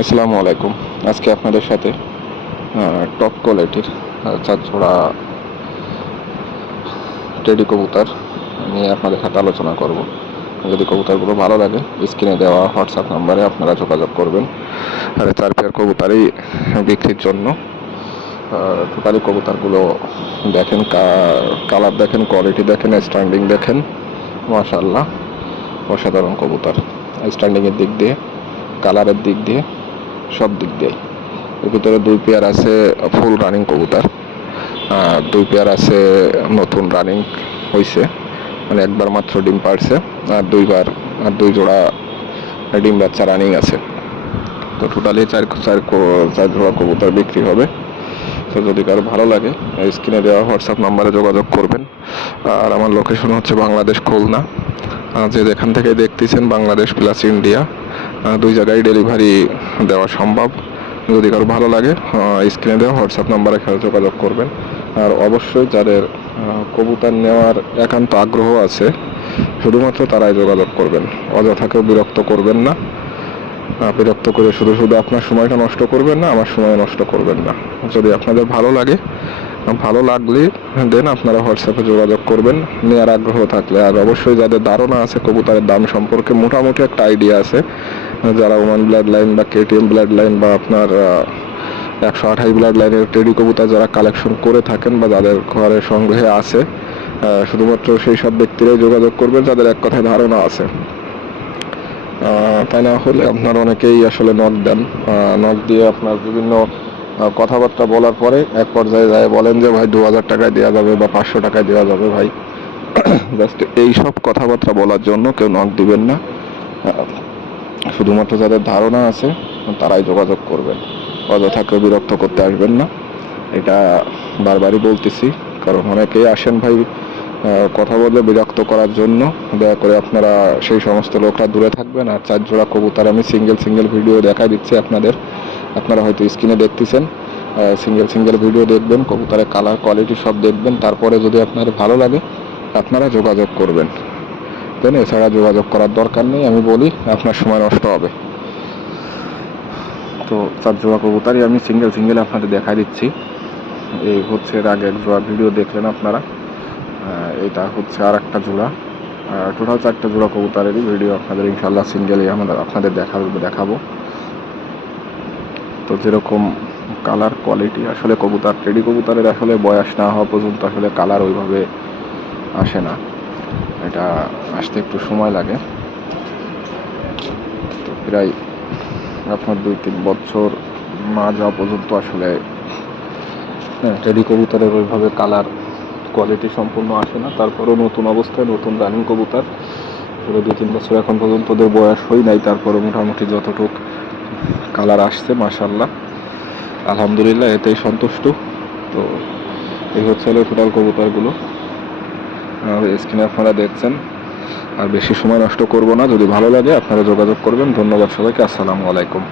আসসালামু আলাইকুম। আজকে আপনাদের সাথে টপ কোয়ালিটির 4 জোড়া টেডি কবুতর নিয়ে আপনাদের সাথে আলোচনা করব। যদি কবুতরগুলো ভালো লাগে স্ক্রিনে দেওয়া হোয়াটসঅ্যাপ নাম্বারে আপনারা যোগাযোগ করবেন। আর 4 পেয়ার কবুতরই বিক্রির জন্য। টোটালি কবুতরগুলো দেখেন, কালার দেখেন, কোয়ালিটি দেখেন, স্ট্যান্ডিং দেখেন, মাশাআল্লাহ অসাধারণ কবুতর। স্ট্যান্ডিংয়ের দিক দিয়ে, কালারের দিক দিয়ে, সব দিক দিয়ে। এর ভিতরে 2 পেয়ার আছে ফুল রানিং কবুতর, 2 পেয়ার আছে নতুন রানিং হয়েছে, মানে একবার মাত্র ডিম পাড়ছে, আর 2 জোড়া ডিম বাচ্চা রানিং আছে। তো টোটালি 4 জোড়া কবুতর বিক্রি হবে। তো যদি কারো ভালো লাগে স্ক্রিনে দেওয়া হোয়াটসঅ্যাপ নাম্বারে যোগাযোগ করবেন। আর আমার লোকেশন হচ্ছে বাংলাদেশ খুলনা। যে যেখান থেকে দেখতেছেন বাংলাদেশ প্লাস ইন্ডিয়া 2 জায়গায় ডেলিভারি দেওয়া সম্ভব। যদি কারো ভালো লাগে স্ক্রিনে দেওয়া হোয়াটসঅ্যাপ নাম্বারে যোগাযোগ করবেন। আর অবশ্যই যাদের কবুতর নেওয়ার একান্ত আগ্রহ আছে শুধুমাত্র তারাই যোগাযোগ করবেন। অযথা কেউ বিরক্ত করবেন না। বিরক্ত করে শুধু আপনার সময়টা নষ্ট করবেন না, আমার সময় নষ্ট করবেন না। যদি আপনাদের ভালো লাগে, ভালো লাগলে দেন আপনারা হোয়াটসঅ্যাপে যোগাযোগ করবেন নেওয়ার আগ্রহ থাকলে। আর অবশ্যই যাদের ধারণা আছে কবুতরের দাম সম্পর্কে মোটামুটি একটা আইডিয়া আছে, যারা ওমান ব্লাড লাইন বা কেটিএম ব্লাড লাইন বা আপনার 128 ব্লাড লাইনের টেডি কবুতর যারা কালেকশন করে থাকেন বা যাদের ঘরে সংগ্রহে আছে, শুধুমাত্র সেই সব ব্যক্তিরাই যোগাযোগ করবেন যাদের এক কথায় ধারণা আছে। তাই না হলে আপনার অনেকেই আসলে নক দেন, নক দিয়ে আপনার বিভিন্ন কথাবার্তা বলার পরে এক পর্যায়ে যায় বলেন যে ভাই 2000 টাকায় দেওয়া যাবে বা 500 টাকায় দেওয়া যাবে। ভাই জাস্ট এইসব কথাবার্তা বলার জন্য কেউ নক দিবেন না। শুধুমাত্র যাদের ধারণা আছে তারাই যোগাযোগ করবেন, অযথা কেউ বিরক্ত করতে আসবেন না। এটা বারবারই বলতেছি, কারণ অনেকেই আসেন ভাই কথা বলে বিরক্ত করার জন্য। দয়া করে আপনারা সেই সমস্ত লোকরা দূরে থাকবেন। আর 4 জোড়া কবুতর আমি সিঙ্গেল ভিডিও দেখা দিচ্ছি আপনাদের, আপনারা হয়তো স্ক্রিনে দেখতেছেন। সিঙ্গেল ভিডিও দেখবেন, কবুতরের কালার কোয়ালিটি সব দেখবেন, তারপরে যদি আপনাদের ভালো লাগে আপনারা যোগাযোগ করবেন। দেন এছাড়া যোগাযোগ করার দরকার নেই। আমি বলি আপনার সময় নষ্ট হবে। তো 4 জোড়া কবুতরই আমি সিঙ্গেল আপনাদের দেখা দিচ্ছি। এই হচ্ছে এর আগে 1 জোড়া ভিডিও দেখলেন আপনারা, এটা হচ্ছে আর একটা জোড়া। টোটাল 4টা জোড়া কবুতরেরই ভিডিও আপনাদের ইনশাল্লাহ সিঙ্গেলই আপনাদের দেখাবো। তো যেরকম কালার কোয়ালিটি আসলে কবুতর টেডি কবুতরের আসলে বয়স না হওয়া পর্যন্ত আসলে কালার ওইভাবে আসে না, এটা আসতে একটু সময় লাগে। তো প্রায় আপনার 2-3 বছর না যাওয়া পর্যন্ত আসলে টেডি কবুতরের ওইভাবে কালার কোয়ালিটি সম্পূর্ণ আসে না। তারপরেও নতুন অবস্থায় নতুন রানিং কবুতর আসলে 2-3 বছর এখন পর্যন্ত ওদের বয়স হয় নাই, তারপরে মোটামুটি যতটুক কালার আসছে মাশাআল্লাহ আলহামদুলিল্লাহ এতেই সন্তুষ্ট। তো এই হচ্ছে টোটাল কবুতরগুলো স্ক্রিনে আপনারা দেখছেন। আর বেশি সময় নষ্ট করব না, যদি ভালো লাগে আপনারা যোগাযোগ করবেন। ধন্যবাদ সবাইকে, আসসালামু আলাইকুম।